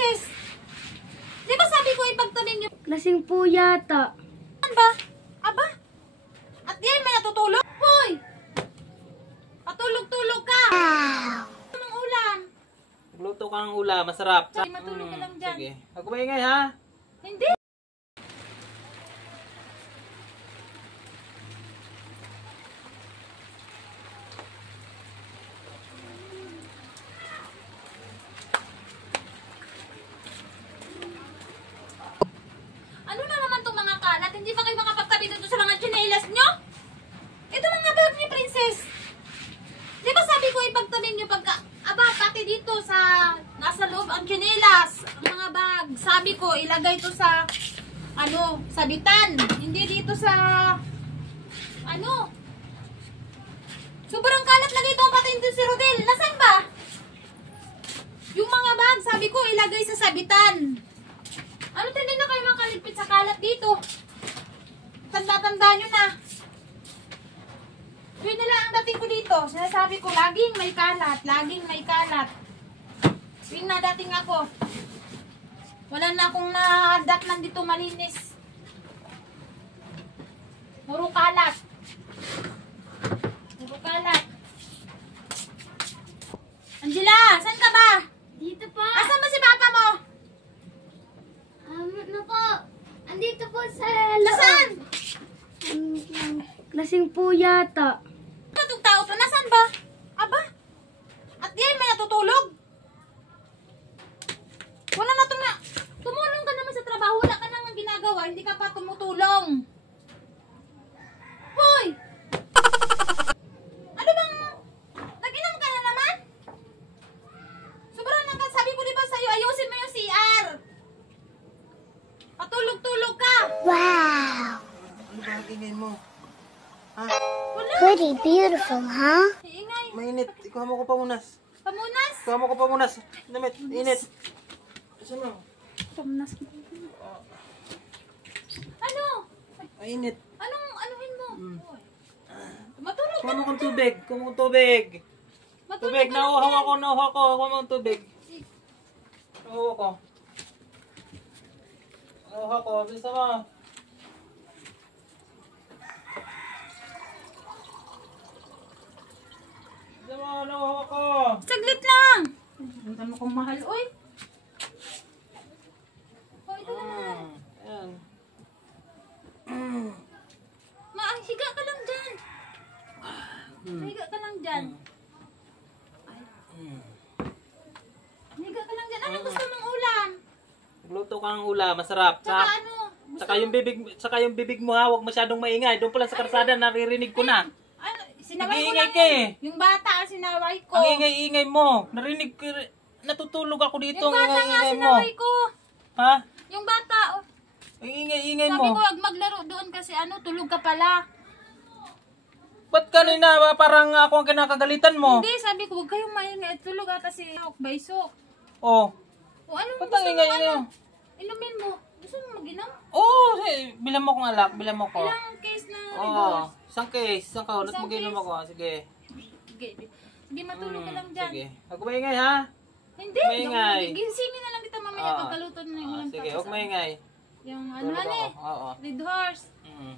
princess. Di ba sabi ko ipagtabi niyo? Lasing po yata. Ano ba? Aba? At di may natutulog? Hoy! Patulog-tulog ka! Anong ulam? Luto ka ng ulam, masarap. Sige, matulog ka lang dyan. Sige. Huwag maingay ha. Hindi. Ano na naman itong mga kalat? Hindi ba kayo makapagtabi dito sa mga tsinelas nyo? Ito mga bag ni princess. Di ba sabi ko ipagtabi nyo pagka... Aba, pati dito sa... Nasa loob ang tsinelas. Ang mga bag. Sabi ko, ilagay ito sa... Ano, sa bitan. Hindi dito sa... Ano? Sobrang kalat lagi ito. Pati dito si Rodel. Nasaan ba? Yung mga bag, sabi ko, ilagay sa sabitan. Ano, hindi na kayo makalipit sa kalat dito. Tanda-tanda nyo na. Yun na lang ang dating ko dito. Sinasabi ko, laging may kalat. Laging may kalat. Yun na dating ako. Wala na akong nadatnan dito malinis. Puro kalat. Puro kalat. Angela, saan ka ba? Dito po. Asan ba si papa mo? Ano po? Andito po sa loob. Saan? Lasing po yata. Itong tao to, nasaan ba? Aba? At di may natutulog? Wala na itong na... Tumulong ka naman sa trabaho. Wala ka nang ginagawa. Hindi ka pa tumutulong. Hoy! Ano bang... Nag-inom ka na naman? Sobrang lang ka. Sabi ko diba sa'yo, ayusin mo yung CR. Patulog-tulog ka. Wow! Ano ba ang ingay mo? Ha? Wala. Pretty beautiful, huh? Iingay. Mainit. Ikuha mo ko pamunas. Pamunas. Ikuha mo ko pamunas. Damit. Init. Gusto mo? Pamunas. Ano? Mainit. Anong anuhin mo? Hoy. Matulog ka. Kuha mo kong tubig. Kuha mo kong tubig. Matulog Tubig. ka lang Nauhaw dyan. ako. Nauhaw ako. Kuha mo kong tubig. Nauhaw ako. Nauhaw ako. Bisa mo. Bisa mo. Nauhaw ako. Saglit lang. Ang dami kong mahal. Uy. Oh, ito naman. Ayan. Higa ka lang dyan. Higa ka lang dyan. Ay. Higa ka lang dyan. Ano gusto mong ulam? Luto ka ng ulam. Masarap. Tsaka ano? Saka yung bibig mo ha, huwag masyadong maingay. Doon pala sa karsada, naririnig ko na. Ano? Sinaway ko Nag-iingay lang ka yun. eh. Yung bata ang sinaway ko. Ang ingay-ingay mo. Narinig ko, natutulog ako dito. Yung Ang bata nga ingay-ingay mo. sinaway ko. Ha? Yung bata, oh. Ang ingay-ingay Sabi mo. ko, wag maglaro doon kasi ano, tulog ka pala. Ba't kanina parang ako ang kinakagalitan mo? Hindi, sabi ko, huwag kayong maingay. Tulog ata si Baysok. Oh. O ano Ba't gusto ang mo, ingay-ingay ano? mo? Inumin mo. Gusto mo mag-inom? Oh, bilang mo kong alak. Bilang mo ko. Ilang case na Oh. divorce? Isang case. Isang kaunat. Isang Mag-inom case. ako. Sige. Sige, hindi matulog ka lang dyan. Sige. Huwag maingay ha. Hindi, Maingay. gisingin na lang kita mamaya pagkaluto na yung ulam. Sige, tapos, huwag maingay. yung ano Tulog ano ako. eh, Oo. Red Horse. Mm.